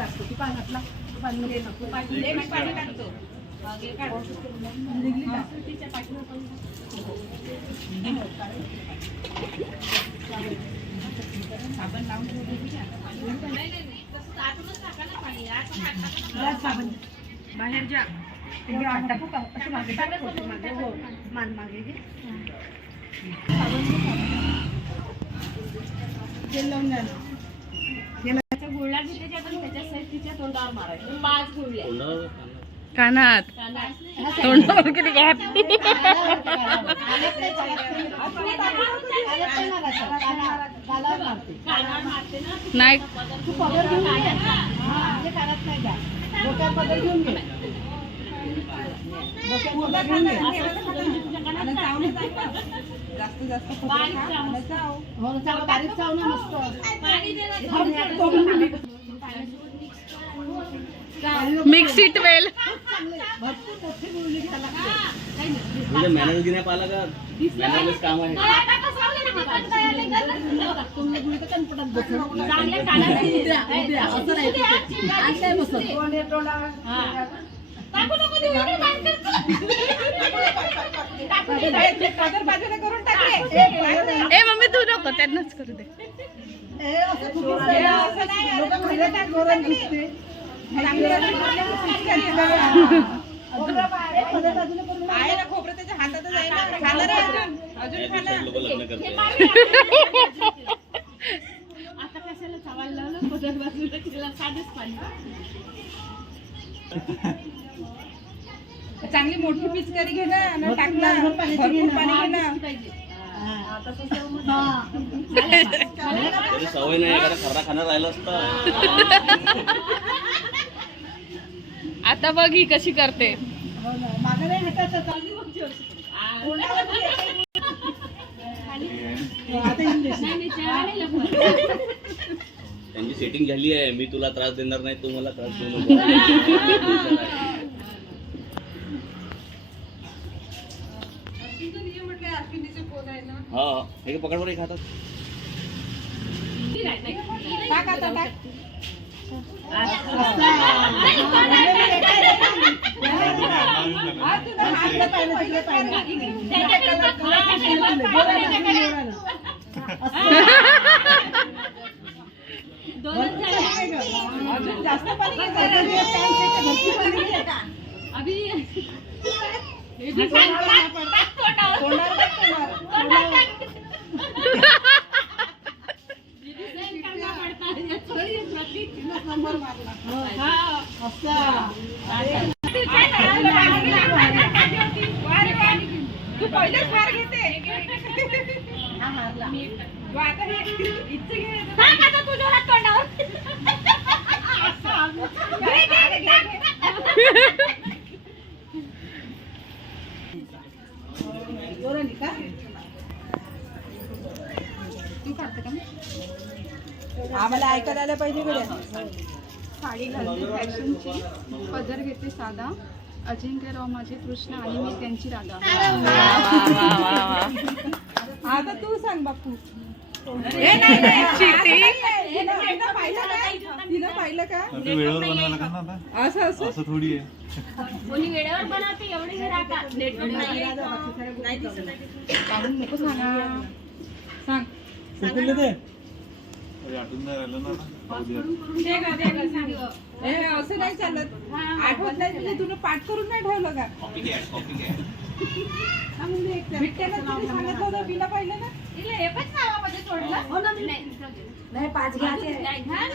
टाकतो ती पाण्यातला पाणी टाकतो साबण लावून बाहेर जा टाकू का असं मागे मागे हो मान मागे घे तेल लावून द्या गुळला घेते त्याच्या तिच्या तोंडावर मारायचं 5 गुळल्या कानात तोंडावर किती गॅप नाही जास्त जास्त बारीक चाव ना मस्त मिक्स इट वेल म्हणजे मॅनर्स घेण्या पाला का मॅनर्स काम आहे ए मम्मी तू नको त्यांनाच करू दे आहे ना खोबरं त्याच्या हातातच आहे ना खाणार लग्न करते आता कशाला चावायला लावलं पदर बाजूला तिला साधेच पाणी चांगली मोठी पिचकारी घे ना टाकला भरपूर पाणी घे ना सवय नाही एखादा खरा खाणार राहिला असता आता बघ ही कशी करते त्यांची सेटिंग झाली आहे मी तुला त्रास देणार नाही तू मला त्रास देऊ नको हा हे पकड वर एक हातात टाक आता टाक अजून जास्त पाणी तू पहिलेच फार घेते आम्हाला ऐकायला आलं पाहिजे साडी घालते फॅशनची पदर घेते साधा अजिंक्यराव माझे कृष्ण आणि मी त्यांची राधा आता तू सांग बापू तिनं पाहिलं का वेळेवर बनवायला का ना आता असं असं असं थोडी आहे कोणी वेळेवर बनवते एवढी जर आता नेटवर्क काढून नको सांगा सांग कुठले ते अरे आठवून नाही राहिलं ना पाहू द्या. हे असं नाही चालत आठवत नाही म्हणजे तुला पाठ करून नाही ठेवलं का कॉपी घ्या विठ्ठलाचं किती सांगितलं होतं बिना पाहिलं ना तिला एकच नावामध्ये सोडलं हो ना मी नाही 5 घ्यायचे घ्या ना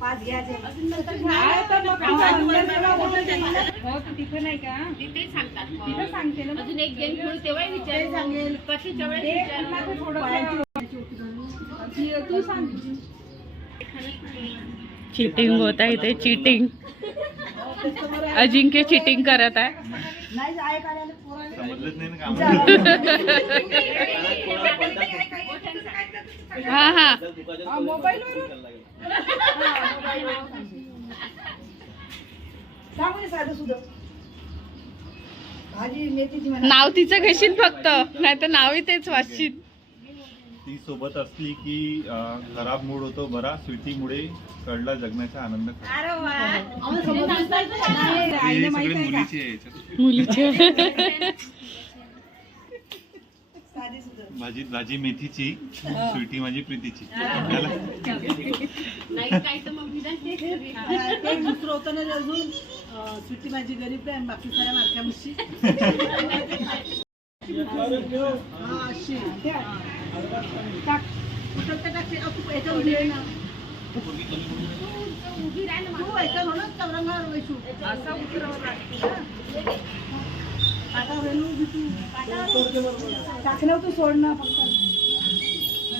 5 घ्यायचे अजून नंतर हो तू तिथं नाही का तिथे सांगतात तिथं सांगते ना अजून एक गेम खेळू तेव्हा विचार सांगेल कशीच्या वेळेस तू सांग चीटिंग होत आहे ते चीटिंग अजिंक्य चीटिंग करत आहे समजलंच नाही ना कामाला. हा हा मोबाईल वरून नाव तिचं घेशील फक्त नाही तर नावही तेच वाचशील ती सोबत असली की खराब मूड होतो बरा. स्वीटीमुळे कळला जगण्याचा आनंद खरा. हे सगळे मुलीचे आहे याच्यात. मुलीचे भाजी मेथीची, स्वीटी माझी प्रीतीची. नाही काय तर मग विधान तेच करूया. ते दुसरं होतं ना अजून सुट्टी माझी गरीब आहे बाकी साऱ्या मारक्या मुशी अशी टाक उचलता टाकते याच्यावर घे ना उभी राह ना तू याच्यावर हो ना चौरंगावर वैशू असं उतरवं लागतं ना. आता रेणू उभी तू टाकल्यावर तू सोड ना फक्त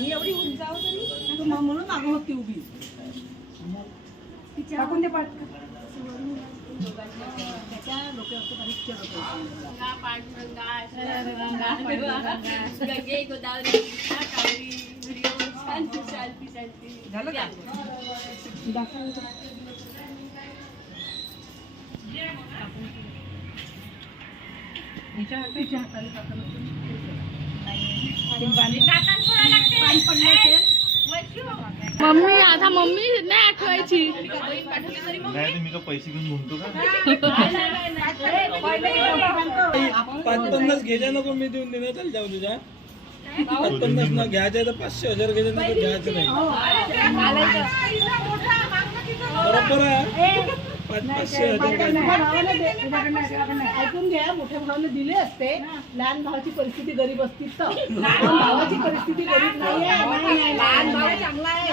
मी एवढी उंचाव तरी तू म्हणून मागं होती उभी टाकून दे पाठ त्याच्या डोक्यावरती बारीक चढ होतं. गंगा पांडुरंगा गंगा गंगे गोदावरी कावेरी हरिओम शांती शांती शांती. झालं का? मम्मी आता मम्मी नाही आठवायची. नाही तर मी का पैसे घेऊन घुमतो का? 550 घ्यायच्या नको मी देऊन देणार चाल जाऊ तुझ्या 550 न घ्यायच्या तर 500,000 घ्यायच्या नाही घ्यायचं नाही बरोबर आहे 500,000 ऐकून घ्या मोठ्या भावाने दिले असते लहान भावाची परिस्थिती गरीब असती तर भावाची परिस्थिती गरीब नाही आहे लहान भाव चांगला आहे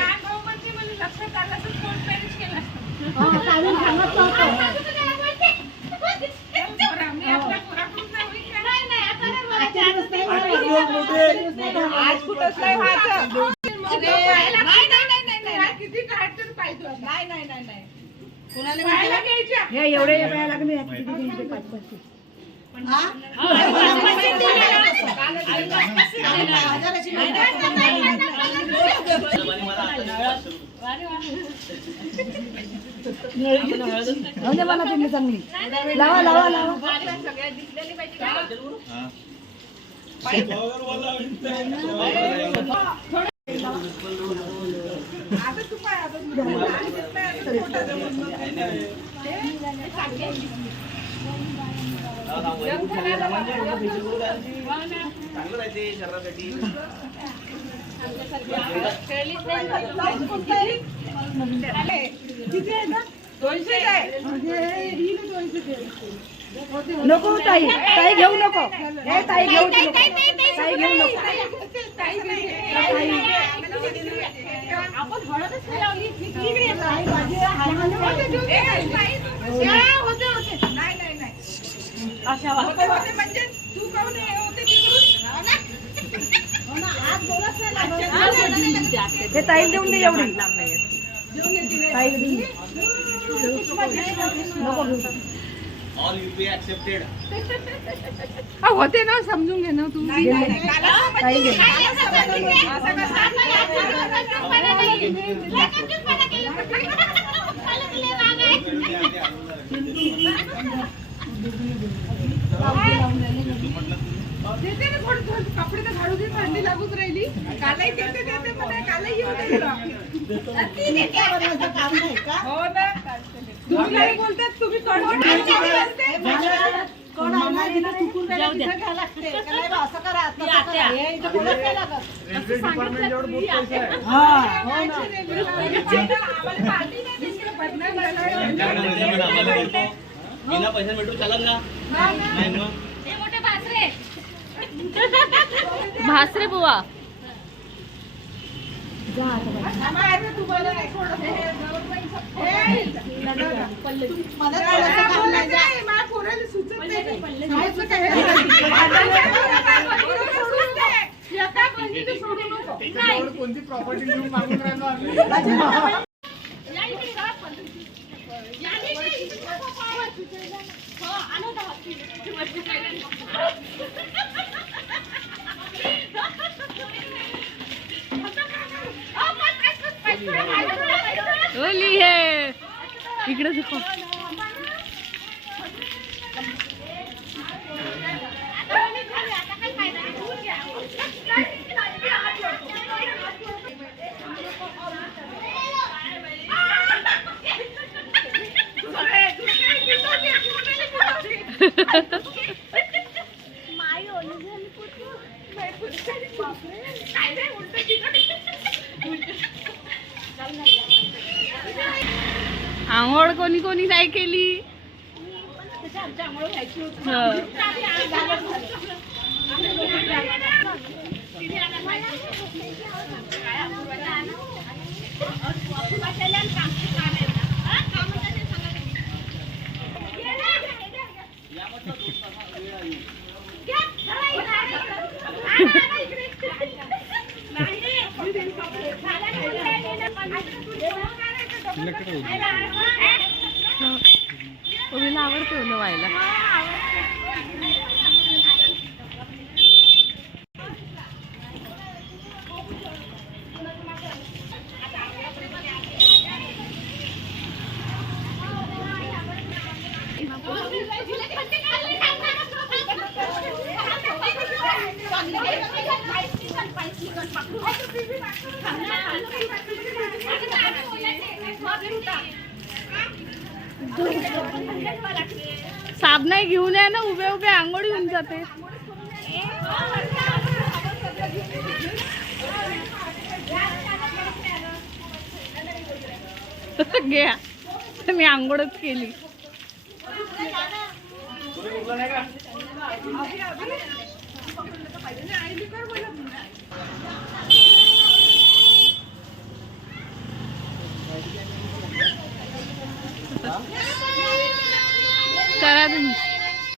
काढून सांगत नव्हतं आज कुठंच नाही व्हायचं नाही कोणाला हे एवढे वेळा लागले मला तुम्ही चांगली लावा लावा लावा सगळ्यात दिसलेली पाहिजे का? चांगलं राहते शरीरासाठी. नको ताई ताई घेऊ नको हे ताई घेऊ नको ताई घेऊ नको आपण हळदच नाही लावली अशा म्हणजे तू काऊन होते हे ताई देऊन दे एवढी ताई नको घेऊ ऑल UPI accepted. होते ना समजून घे ना तू ताई घे कपडे तर घालू दे थंडी लागूच राहिली कालही देते देते मला कालही येऊ दे काम नाही का हो ना तुम्ही नाही बोलतात तुम्ही कोण कोण आहे ना चुकून राहिलं तिथं घ्यावं लागते का नाही बा, असं करा तसं करा. हे इथं कोणच नाही लागत. हा, हो ना. बिना पैसे भेटू चालेल का? नाही मग मोठे बासरे भासरे बुवा कोणती प्रॉपर्टी घेऊन मागून राहिलो आम्ही. ओली है इकडे देखो आंघोळ कोणी कोणी नाही केली. ओवीला आवडते ओलं व्हायला. साब नाही घेऊन या ना, उभे उभे आंघोळी होऊन जाते. घ्या, मी आंघोळच केली.